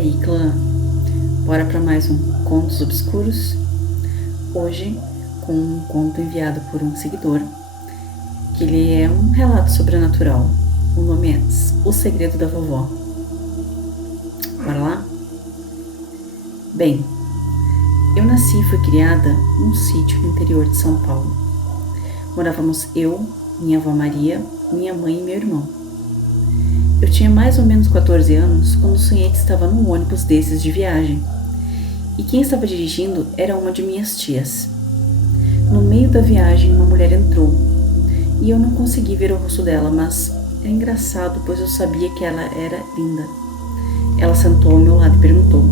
aí, clã? Bora para mais um Contos Obscuros? Hoje, com um conto enviado por um seguidor, que ele é um relato sobrenatural. O nome é O Segredo da Vovó. Bora lá? Bem, eu nasci e fui criada num sítio no interior de São Paulo. Morávamos eu, minha avó Maria, minha mãe e meu irmão. Eu tinha mais ou menos 14 anos quando sonhei que estava num ônibus desses de viagem. E quem estava dirigindo era uma de minhas tias. No meio da viagem, uma mulher entrou e eu não consegui ver o rosto dela, mas é engraçado, pois eu sabia que ela era linda. Ela sentou ao meu lado e perguntou: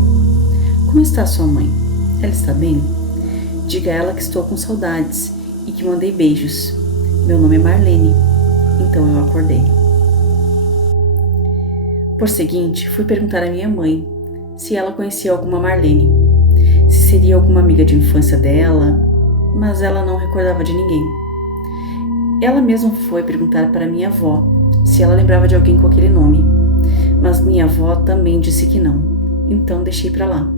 "Como está sua mãe? Ela está bem? Diga a ela que estou com saudades e que mandei beijos. Meu nome é Marlene." Então eu acordei. Por seguinte, fui perguntar à minha mãe se ela conhecia alguma Marlene, se seria alguma amiga de infância dela, mas ela não recordava de ninguém. Ela mesma foi perguntar para minha avó se ela lembrava de alguém com aquele nome, mas minha avó também disse que não, então deixei para lá.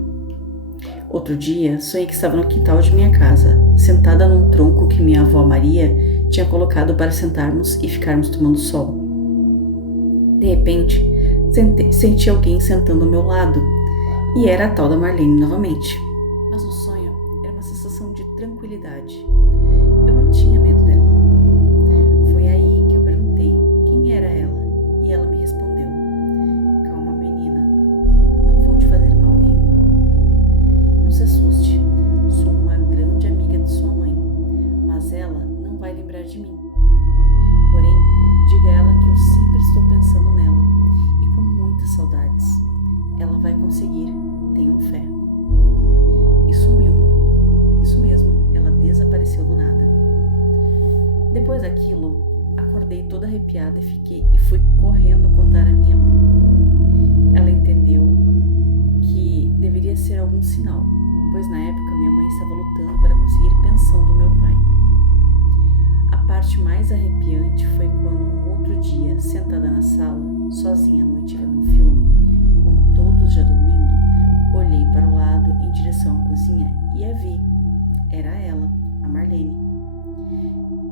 Outro dia, sonhei que estava no quintal de minha casa, sentada num tronco que minha avó Maria tinha colocado para sentarmos e ficarmos tomando sol. De repente, senti alguém sentando ao meu lado, e era a tal da Marlene novamente. Mas no sonho, era uma sensação de tranquilidade. Eu não tinha medo dela. Foi aí que eu perguntei quem era ela, e ela me respondeu: "Calma, menina, não vou te fazer mal nenhum. Não se assuste, sou uma grande amiga de sua mãe, mas ela não vai lembrar de mim. Porém, diga a ela que eu sempre estou pensando nela e com muitas saudades. Ela vai conseguir, tenham fé." E sumiu. Isso mesmo, ela desapareceu do nada. Depois daquilo, acordei toda arrepiada e fui correndo contar à minha mãe. Ela entendeu que deveria ser algum sinal, pois na época minha mãe estava lutando para conseguir pensão do meu pai. A parte mais arrepiante foi quando um outro dia, sentada na sala, sozinha à noite vendo um filme, com todos já dormindo, olhei para o lado em direção à cozinha e a vi. Era ela, a Marlene.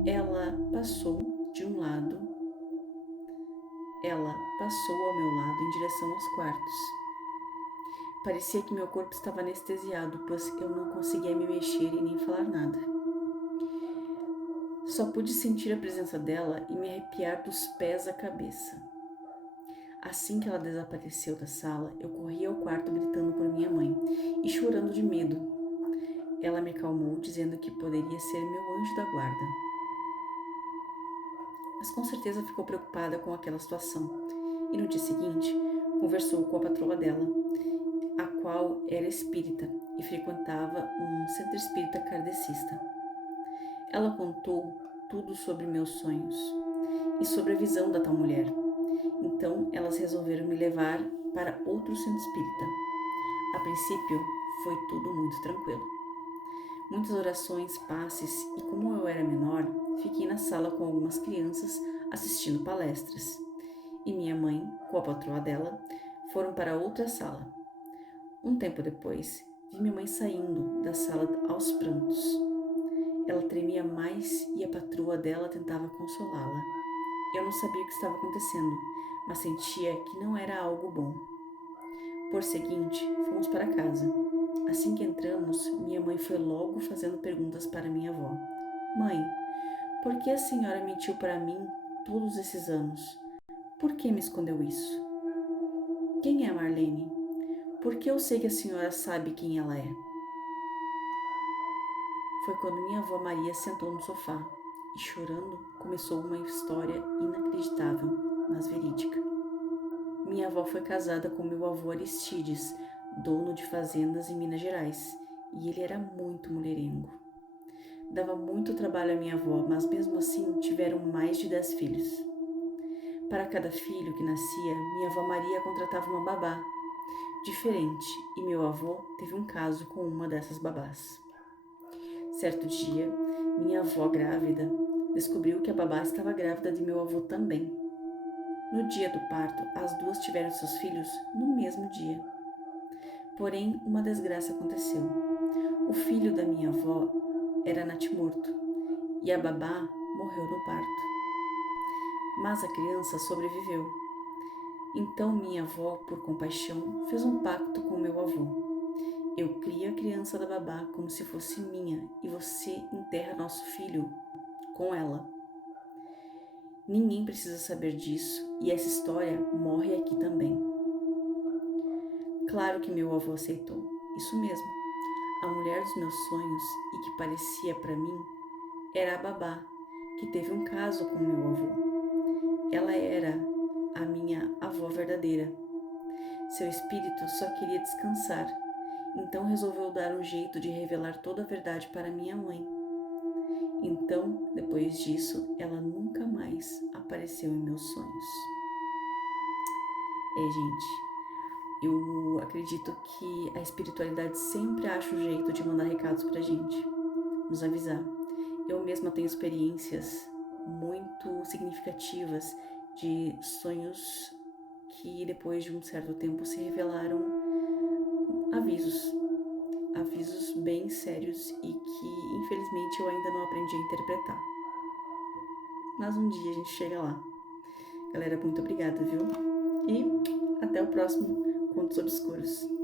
Ela passou ao meu lado em direção aos quartos. Parecia que meu corpo estava anestesiado, pois eu não conseguia me mexer e nem falar nada. Só pude sentir a presença dela e me arrepiar dos pés à cabeça. Assim que ela desapareceu da sala, eu corri ao quarto gritando por minha mãe e chorando de medo. Ela me acalmou, dizendo que poderia ser meu anjo da guarda. Mas com certeza ficou preocupada com aquela situação. E no dia seguinte, conversou com a patroa dela, a qual era espírita e frequentava um centro espírita kardecista. Ela contou tudo sobre meus sonhos e sobre a visão da tal mulher. Então, elas resolveram me levar para outro centro espírita. A princípio, foi tudo muito tranquilo. Muitas orações, passes e, como eu era menor, fiquei na sala com algumas crianças assistindo palestras. E minha mãe, com a patroa dela, foram para outra sala. Um tempo depois, vi minha mãe saindo da sala aos prantos. Ela tremia mais e a patroa dela tentava consolá-la. Eu não sabia o que estava acontecendo, mas sentia que não era algo bom. Por seguinte, fomos para casa. Assim que entramos, minha mãe foi logo fazendo perguntas para minha avó. "Mãe, por que a senhora mentiu para mim todos esses anos? Por que me escondeu isso? Quem é a Marlene? Por que eu sei que a senhora sabe quem ela é?" Foi quando minha avó Maria sentou no sofá e, chorando, começou uma história inacreditável, mas verídica. Minha avó foi casada com meu avô Aristides, dono de fazendas em Minas Gerais, e ele era muito mulherengo. Dava muito trabalho à minha avó, mas mesmo assim tiveram mais de 10 filhos. Para cada filho que nascia, minha avó Maria contratava uma babá diferente, e meu avô teve um caso com uma dessas babás. Certo dia, minha avó grávida descobriu que a babá estava grávida de meu avô também. No dia do parto, as duas tiveram seus filhos no mesmo dia. Porém, uma desgraça aconteceu. O filho da minha avó era natimorto e a babá morreu no parto. Mas a criança sobreviveu. Então minha avó, por compaixão, fez um pacto com meu avô. Eu crio a criança da babá como se fosse minha e você enterra nosso filho com ela. Ninguém precisa saber disso e essa história morre aqui também. Claro que meu avô aceitou, isso mesmo. A mulher dos meus sonhos e que parecia para mim era a babá, que teve um caso com meu avô. Ela era a minha avó verdadeira. Seu espírito só queria descansar, então resolveu dar um jeito de revelar toda a verdade para minha mãe. Então, depois disso, ela nunca mais apareceu em meus sonhos. Gente, eu acredito que a espiritualidade sempre acha um jeito de mandar recados pra gente, nos avisar. Eu mesma tenho experiências muito significativas de sonhos que depois de um certo tempo se revelaram avisos bem sérios e que infelizmente eu ainda não aprendi a interpretar. Mas um dia a gente chega lá. Galera, muito obrigada, viu? E até o próximo Contos Obscuros.